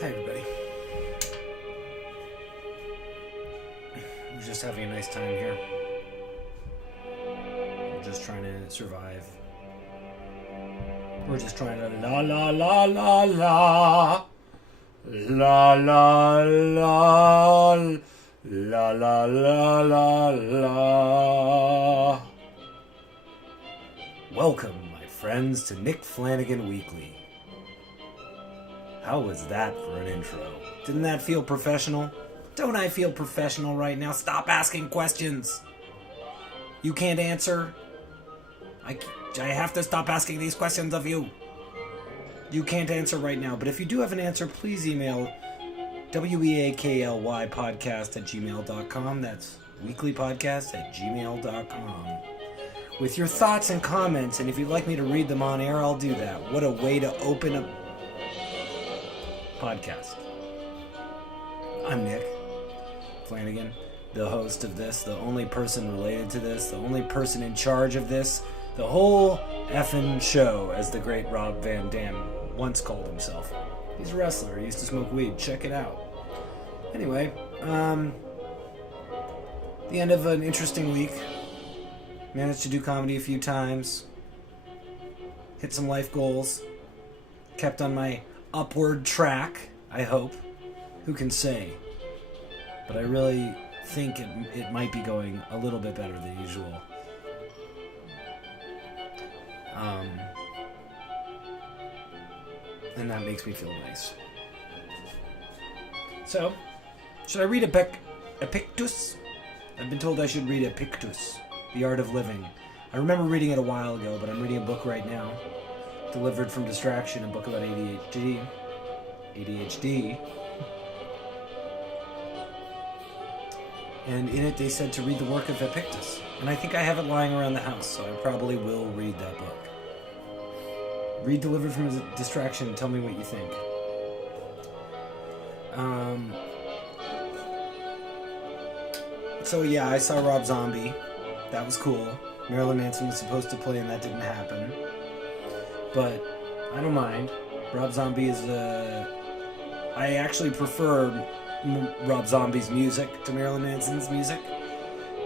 Hi, everybody. We're just having a nice time here. We're just trying to survive. We're just trying to la la la la la la la la la la la la la. Welcome, my friends, to Nick Flanagan Weekly. How was that for an intro? Didn't that feel professional? Don't I feel professional right now? Stop asking questions. You can't answer. I have to stop asking these questions of you. You can't answer right now, but if you do have an answer, please email weaklypodcast@gmail.com. That's weeklypodcast@gmail.com. With your thoughts and comments, and if you'd like me to read them on air, I'll do that. What a way to open a podcast. I'm Nick Flanagan, the host of this, the only person related to this, the only person in charge of this, the whole effing show, as the great Rob Van Dam once called himself. He's a wrestler. He used to smoke weed. Check it out. Anyway, the end of an interesting week. Managed to do comedy a few times. Hit some life goals. Kept on my upward track, I hope. Who can say? But I really think it might be going a little bit better than usual. And that makes me feel nice. So, should I read Epictetus? I've been told I should read Epictetus, The Art of Living. I remember reading it a while ago, but I'm reading a book right now. Delivered from Distraction, a book about ADHD. And in it they said to read the work of Epictetus. And I think I have it lying around the house, so I probably will read that book. Read Delivered from Distraction and tell me what you think. So yeah, I saw Rob Zombie. That was cool. Marilyn Manson was supposed to play and that didn't happen. But I don't mind. Rob Zombie is I actually prefer Rob Zombie's music to Marilyn Manson's music.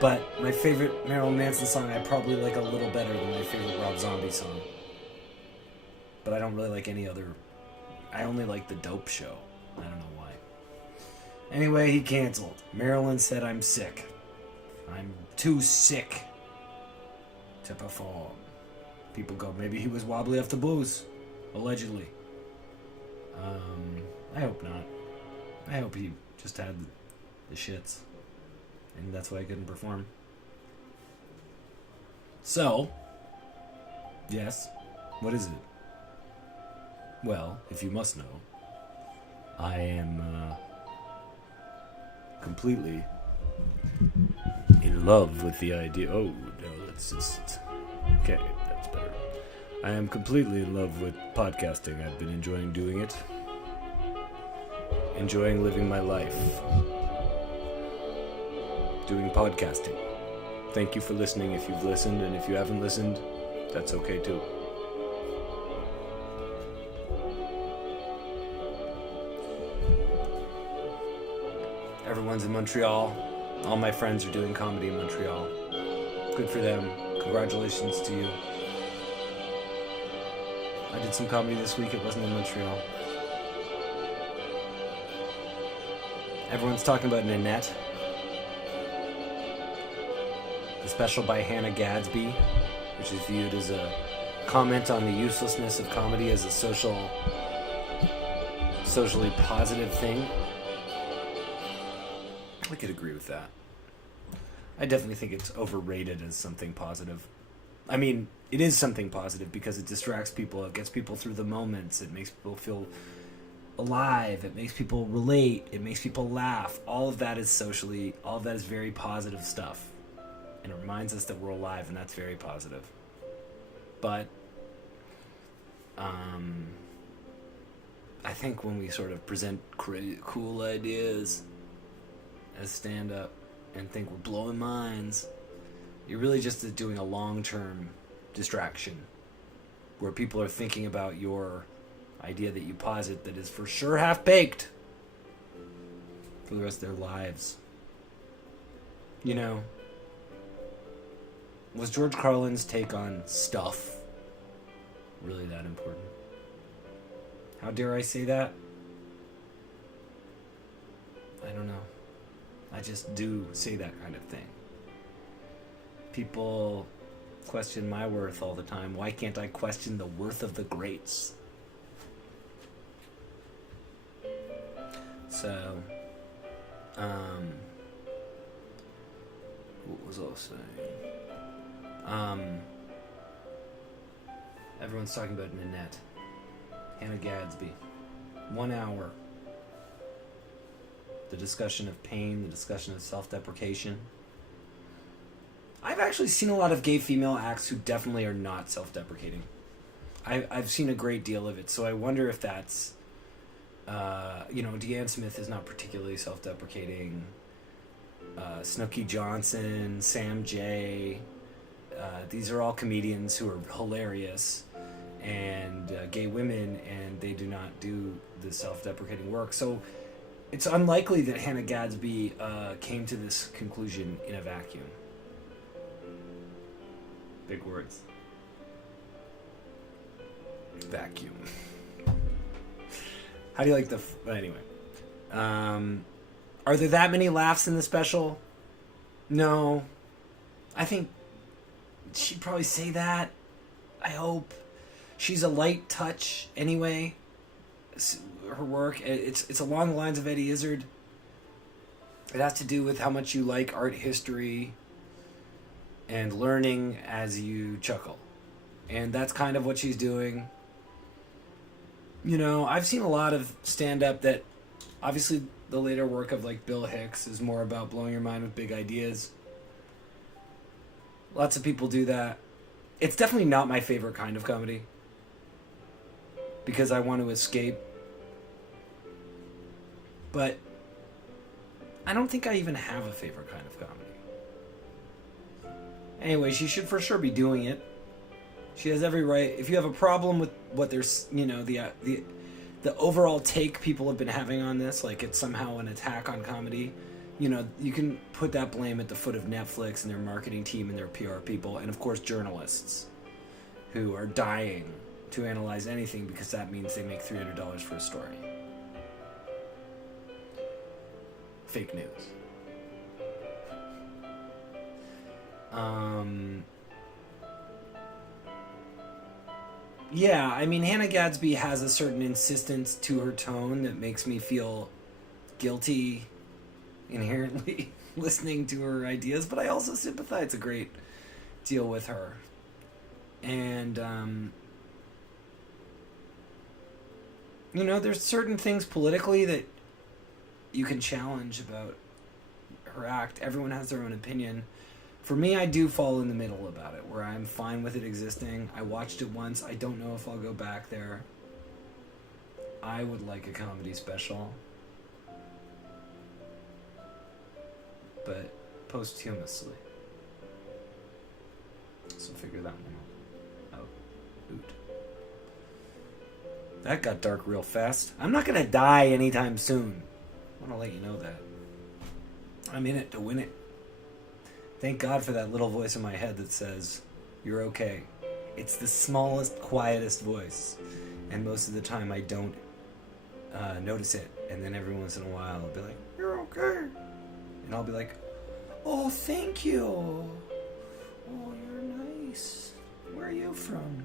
But my favorite Marilyn Manson song I probably like a little better than my favorite Rob Zombie song. But I don't really like any other. I only like the Dope Show. I don't know why. Anyway, he canceled. Marilyn said I'm sick. I'm too sick to perform. People go, maybe he was wobbly off the booze. Allegedly. I hope not. I hope he just had the shits. And that's why I couldn't perform. So, yes, what is it? Well, if you must know, I am completely in love with the idea. Oh, no, that's just... Okay, that's better. I am completely in love with podcasting. I've been enjoying doing it. Enjoying living my life. Doing podcasting. Thank you for listening if you've listened, and if you haven't listened, that's okay too. Everyone's in Montreal. All my friends are doing comedy in Montreal. Good for them. Congratulations to you. I did some comedy this week. It wasn't in Montreal. Everyone's talking about Nanette. The special by Hannah Gadsby, which is viewed as a comment on the uselessness of comedy as a socially positive thing. I could agree with that. I definitely think it's overrated as something positive. I mean, it is something positive because it distracts people, it gets people through the moments, it makes people feel alive, it makes people relate, it makes people laugh. All of that is very positive stuff. And it reminds us that we're alive, and that's very positive. But, I think when we sort of present cool ideas as stand-up and think we're blowing minds, you're really just doing a long-term distraction where people are thinking about your idea that you posit that is for sure half-baked for the rest of their lives. You know, was George Carlin's take on stuff really that important? How dare I say that? I don't know. I just do say that kind of thing. People question my worth all the time. Why can't I question the worth of the greats? So, what was I saying? Everyone's talking about Nanette. Hannah Gadsby. 1 hour. The discussion of pain, the discussion of self-deprecation. I've actually seen a lot of gay female acts who definitely are not self-deprecating. I've seen a great deal of it, so I wonder if that's... Deanne Smith is not particularly self-deprecating. Snooki Johnson, Sam J. These are all comedians who are hilarious and gay women, and they do not do the self-deprecating work. So it's unlikely that Hannah Gadsby came to this conclusion in a vacuum. Big words. Vacuum. How do you like the... Anyway. Are there that many laughs in the special? No. I think she'd probably say that. I hope. She's a light touch anyway. Her work, it's along the lines of Eddie Izzard. It has to do with how much you like art history and learning as you chuckle. And that's kind of what she's doing. You know, I've seen a lot of stand-up that, obviously, the later work of, like, Bill Hicks is more about blowing your mind with big ideas. Lots of people do that. It's definitely not my favorite kind of comedy. Because I want to escape. But I don't think I even have a favorite kind of comedy. Anyway, she should for sure be doing it. She has every right. If you have a problem with what there's, the overall take people have been having on this, like it's somehow an attack on comedy, you can put that blame at the foot of Netflix and their marketing team and their PR people, and of course journalists who are dying to analyze anything because that means they make $300 for a story. Fake news. Yeah, I mean, Hannah Gadsby has a certain insistence to her tone that makes me feel guilty inherently listening to her ideas, but I also sympathize a great deal with her. And, there's certain things politically that you can challenge about her act. Everyone has their own opinion. For me, I do fall in the middle about it, where I'm fine with it existing. I watched it once. I don't know if I'll go back there. I would like a comedy special. But posthumously. So figure that one out. Oot. That got dark real fast. I'm not going to die anytime soon. I want to let you know that. I'm in it to win it. Thank God for that little voice in my head that says, you're okay. It's the smallest, quietest voice. And most of the time I don't notice it. And then every once in a while I'll be like, you're okay. And I'll be like, oh, thank you. Oh, you're nice. Where are you from?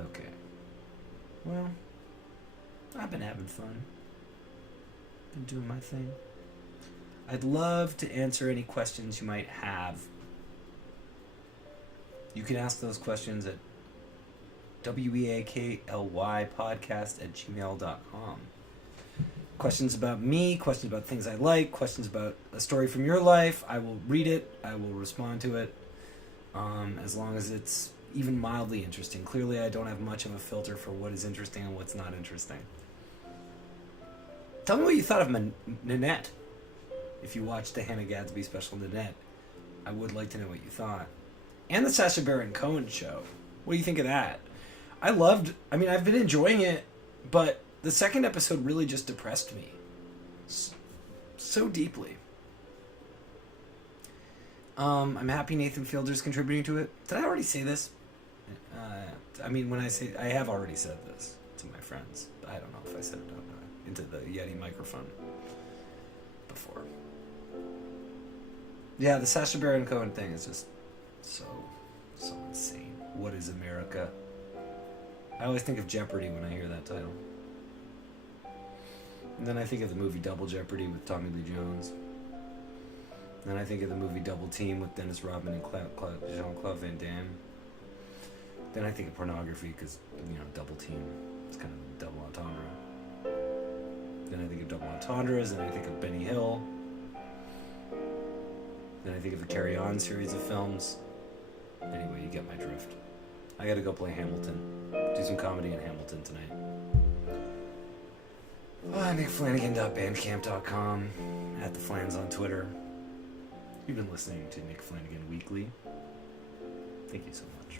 Okay. Well, I've been having fun. Been doing my thing. I'd love to answer any questions you might have. You can ask those questions at weaklypodcast@gmail.com. Questions about me, questions about things I like, questions about a story from your life. I will read it. I will respond to it. As long as it's even mildly interesting. Clearly, I don't have much of a filter for what is interesting and what's not interesting. Tell me what you thought of Nanette. If you watched the Hannah Gadsby special Nanette, I would like to know what you thought. And the Sacha Baron Cohen show. What do you think of that? I've been enjoying it, but the second episode really just depressed me. So deeply. I'm happy Nathan Fielder's contributing to it. Did I already say this? When I have already said this to my friends. I don't know if I said it into the Yeti microphone before. Yeah, the Sacha Baron Cohen thing is just so insane. What is America? I always think of Jeopardy when I hear that title. And then I think of the movie Double Jeopardy with Tommy Lee Jones. And then I think of the movie Double Team with Dennis Rodman and Jean-Claude Van Damme. Then I think of pornography because, Double Team. It's kind of a double entendre. Then I think of double entendres, and I think of Benny Hill. Then I think of the Carry On series of films. Anyway, you get my drift. I gotta go play Hamilton. Do some comedy in Hamilton tonight. NickFlanagan.bandcamp.com. @TheFlans on Twitter. You've been listening to Nick Flanagan Weekly. Thank you so much.